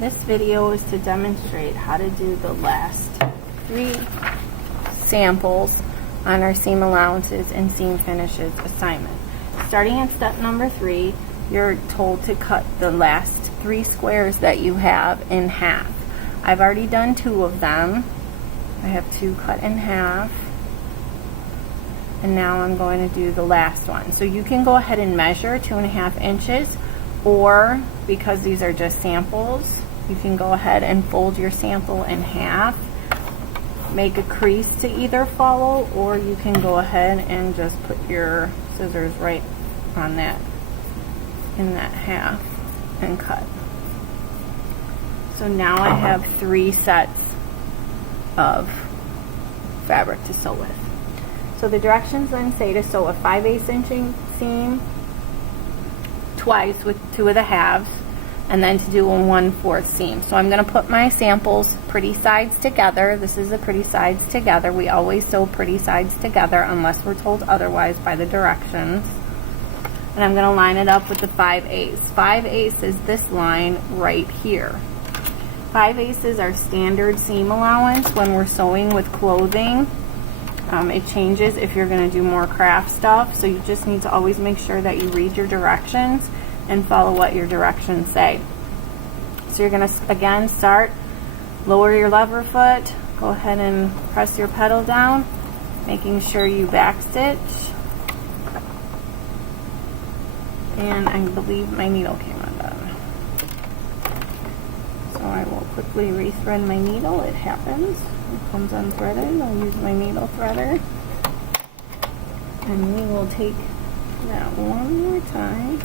This video is to demonstrate how to do the last 3 samples on our seam allowances and seam finishes assignment. Starting at step number 3, you're told to cut the last 3 squares that you have in half. I've already done 2 of them. I have 2 cut in half. And now I'm going to do the last one. So you can go ahead and measure 2.5 inches, or because these are just samples, you can go ahead and fold your sample in half, make a crease to either follow, or you can go ahead and just put your scissors right on that, in that half, and cut. So now I have 3 sets of fabric to sew with. So the directions then say to sew a 5/8 inch seam twice with 2 of the halves, and then to do a 1/4 seam. So I'm going to put my samples pretty sides together. This is the pretty sides together. We always sew pretty sides together unless we're told otherwise by the directions. And I'm going to line it up with the 5/8. 5/8 is this line right here. 5/8 is our standard seam allowance when we're sewing with clothing. It changes if you're going to do more craft stuff, so you just need to always make sure that you read your directions and follow what your directions say. So you're going to, again, start, lower your lever foot, go ahead and press your pedal down, making sure you back stitch. And I believe my needle came undone. So I will quickly rethread my needle. It happens. It comes unthreaded. I'll use my needle threader. And we will take that one more time.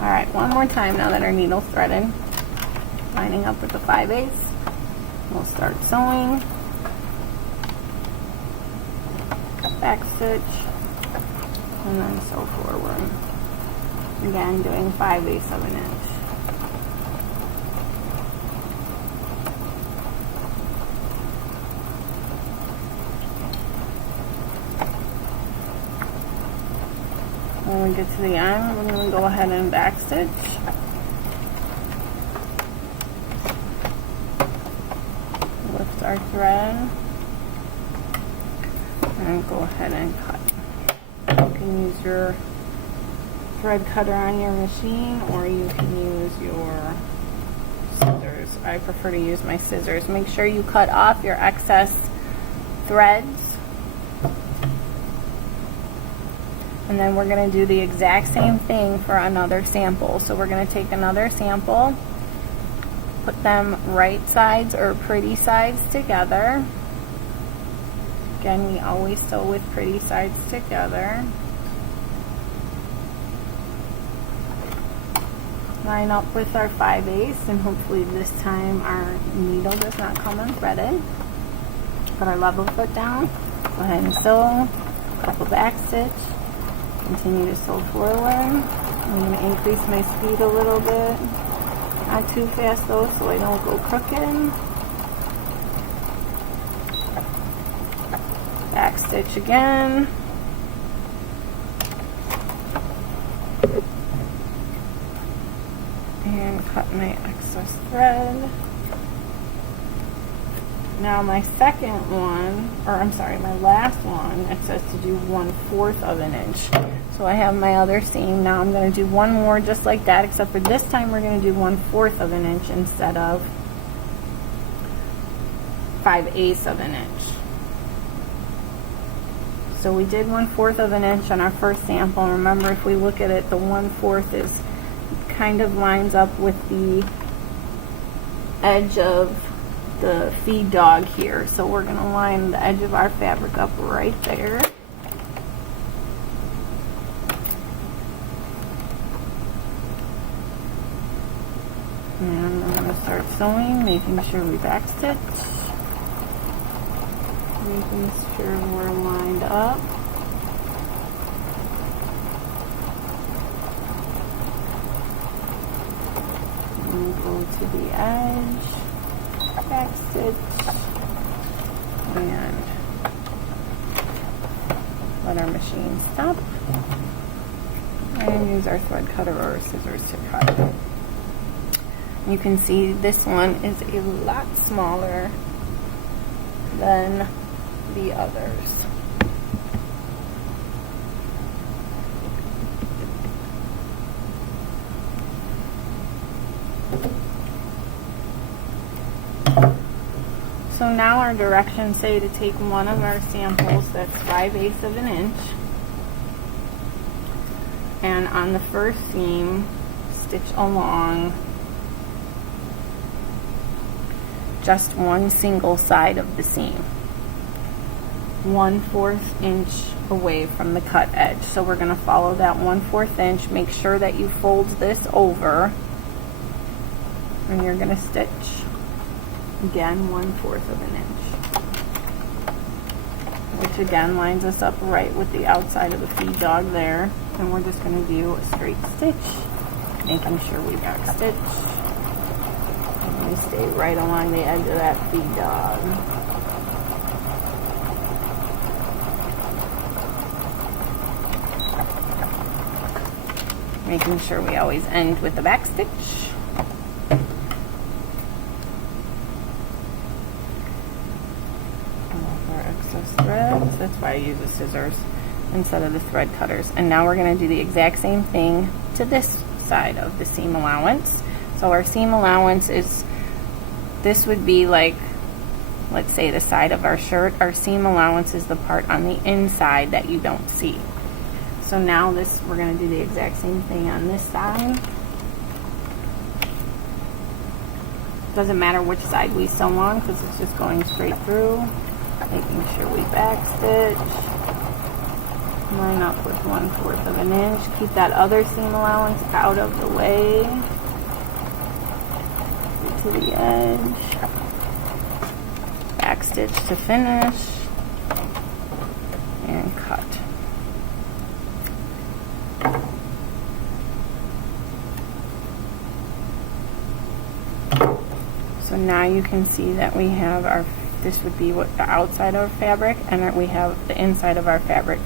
Alright, one more time now that our needle's threaded. Lining up with the 5/8. We'll start sewing. Back stitch. And then sew forward. Again, doing 5/8 of an inch. When we get to the end, we're going to go ahead and back stitch. Lift our thread. And go ahead and cut. You can use your thread cutter on your machine, or you can use your scissors. I prefer to use my scissors. Make sure you cut off your excess threads. And then we're going to do the exact same thing for another sample. So we're going to take another sample, put them right sides or pretty sides together. Again, we always sew with pretty sides together. Line up with our 5/8, and hopefully this time our needle does not come unthreaded. Put our level foot down. Go ahead and sew. Couple back stitch. Continue to sew forward. I'm going to increase my speed a little bit. Not too fast though, so I don't go crooked. Back stitch again. And cut my excess thread. Now my second one, or I'm sorry, my last one, it says to do 1/4 of an inch. So I have my other seam. Now I'm going to do one more just like that, except for this time we're going to do 1/4 of an inch instead of 5/8 of an inch. So we did 1/4 of an inch on our first sample. Remember, if we look at it, the 1/4 is kind of lines up with the edge of the feed dog here. So we're going to line the edge of our fabric up right there. And we're going to start sewing, making sure we back stitch. Making sure we're lined up. And go to the edge. back stitch, and let our machine stop, and use our thread cutter or scissors to cut. You can see this one is a lot smaller than the others. So now our directions say to take one of our samples that's 5/8 of an inch, and on the first seam stitch along just one single side of the seam, 1/4 inch away from the cut edge. So we're going to follow that 1/4 inch. Make sure that you fold this over, and you're going to stitch again 1/4 of an inch, which again lines us up right with the outside of the feed dog there. And we're just going to do a straight stitch, making sure we back stitch. And we stay right along the edge of that feed dog. Making sure we always end with the back stitch. Threads. That's why I use the scissors instead of the thread cutters. And now we're going to do the exact same thing to this side of the seam allowance. So our seam allowance is, this would be like, let's say the side of our shirt. Our seam allowance is the part on the inside that you don't see. So now this, we're going to do the exact same thing on this side. Doesn't matter which side we sew on because it's just going straight through. Making sure we back stitch, line up with 1/4 of an inch, keep that other seam allowance out of the way, to the edge, back stitch to finish, and cut. So now you can see that we have our, this would be what the outside of our fabric, and we have the inside of our fabric,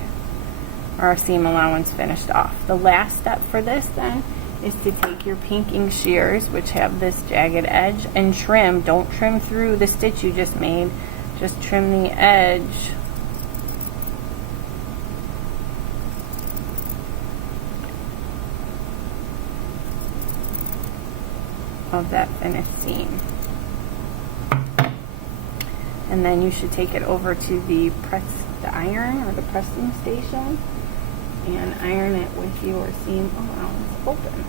our seam allowance finished off. The last step for this then is to take your pinking shears, which have this jagged edge, and trim. Don't trim through the stitch you just made, just trim the edge of that finished seam. And then you should take it over to the iron or the pressing station and iron it with your seam allowance open.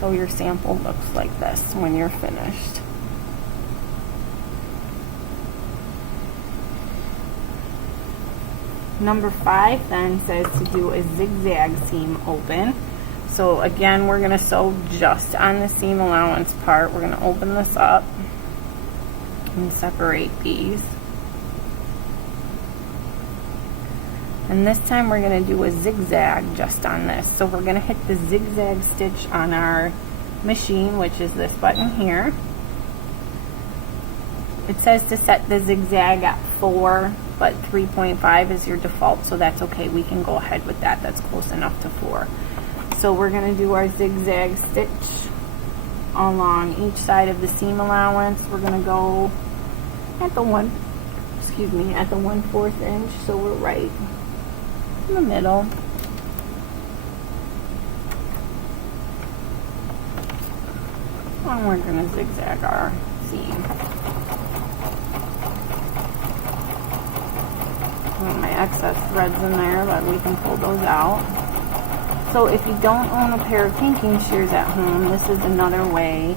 So your sample looks like this when you're finished. Number 5 then says to do a zigzag seam open. So again, we're going to sew just on the seam allowance part. We're going to open this up and separate these. And this time we're going to do a zigzag just on this. So we're going to hit the zigzag stitch on our machine, which is this button here. It says to set the zigzag at 4, but 3.5 is your default, so that's okay. We can go ahead with that. That's close enough to 4. So we're going to do our zigzag stitch along each side of the seam allowance. We're going to go at the 1/4 inch, so we're right in the middle. And we're going to zigzag our seam. My excess threads in there, but we can pull those out. So if you don't own a pair of pinking shears at home, this is another way.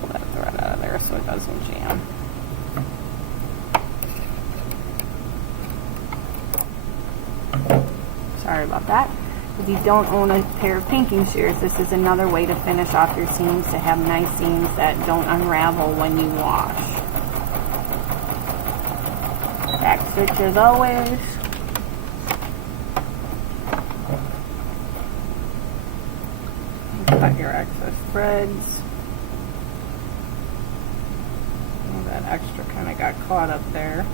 Pull that thread out of there so it doesn't jam. Sorry about that. If you don't own a pair of pinking shears, this is another way to finish off your seams, to have nice seams that don't unravel when you wash. Back stitch as always. out your excess threads. Oh, that extra kind of got caught up there.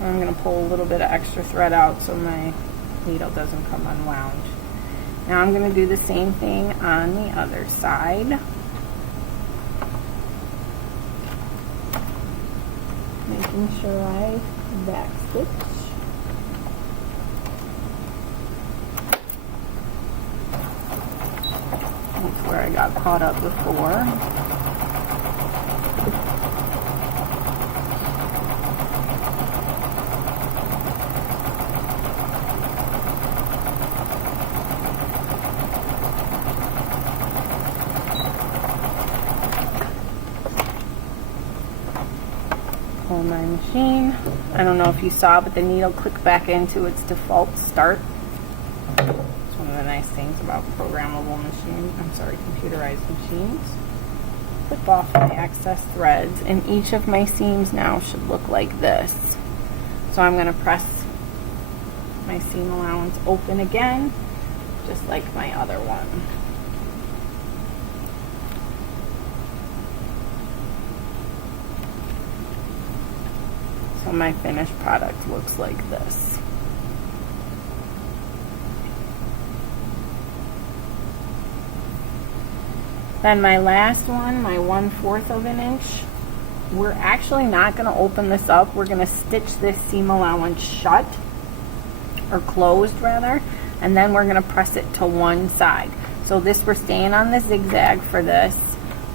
I'm going to pull a little bit of extra thread out so my needle doesn't come unwound. Now I'm going to do the same thing on the other side. Making sure I back stitch. That's where I got caught up before. Pull my machine. I don't know if you saw, but the needle clicked back into its default start. It's one of the nice things about programmable machines, computerized machines. Clip off my excess threads, and each of my seams now should look like this. So I'm going to press my seam allowance open again, just like my other one. So my finished product looks like this. Then my last one, my 1/4 of an inch, we're actually not going to open this up. We're going to stitch this seam allowance shut, or closed rather, and then we're going to press it to one side. So this, we're staying on the zigzag for this.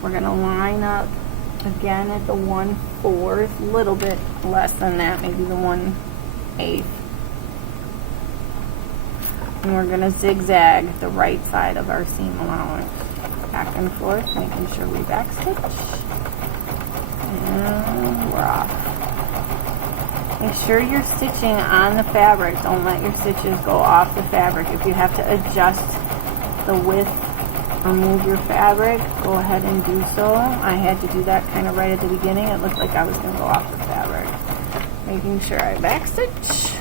We're going to line up again at the 1/4, a little bit less than that, maybe the 1/8. And we're going to zigzag the right side of our seam allowance, back and forth, making sure we back stitch. And we're off. Make sure you're stitching on the fabric. Don't let your stitches go off the fabric. If you have to adjust the width or move your fabric, go ahead and do so. I had to do that kind of right at the beginning. It looked like I was going to go off the fabric. Making sure I back stitch.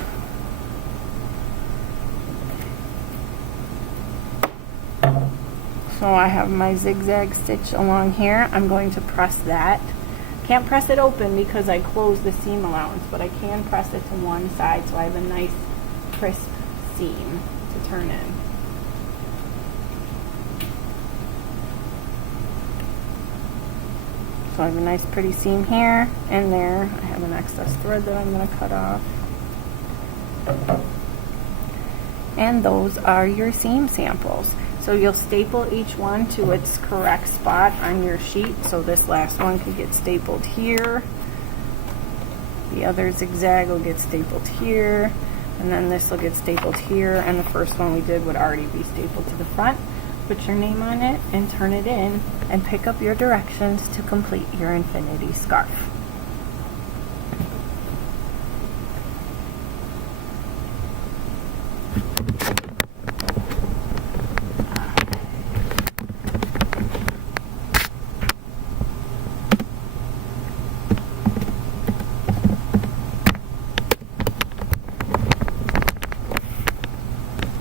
So I have my zigzag stitch along here. I'm going to press that. Can't press it open because I closed the seam allowance, but I can press it to one side so I have a nice crisp seam to turn in. So I have a nice pretty seam here and there. I have an excess thread that I'm going to cut off. And those are your seam samples. So you'll staple each one to its correct spot on your sheet. So this last one could get stapled here. The other zigzag will get stapled here. And then this will get stapled here. And the first one we did would already be stapled to the front. Put your name on it and turn it in and pick up your directions to complete your infinity scarf.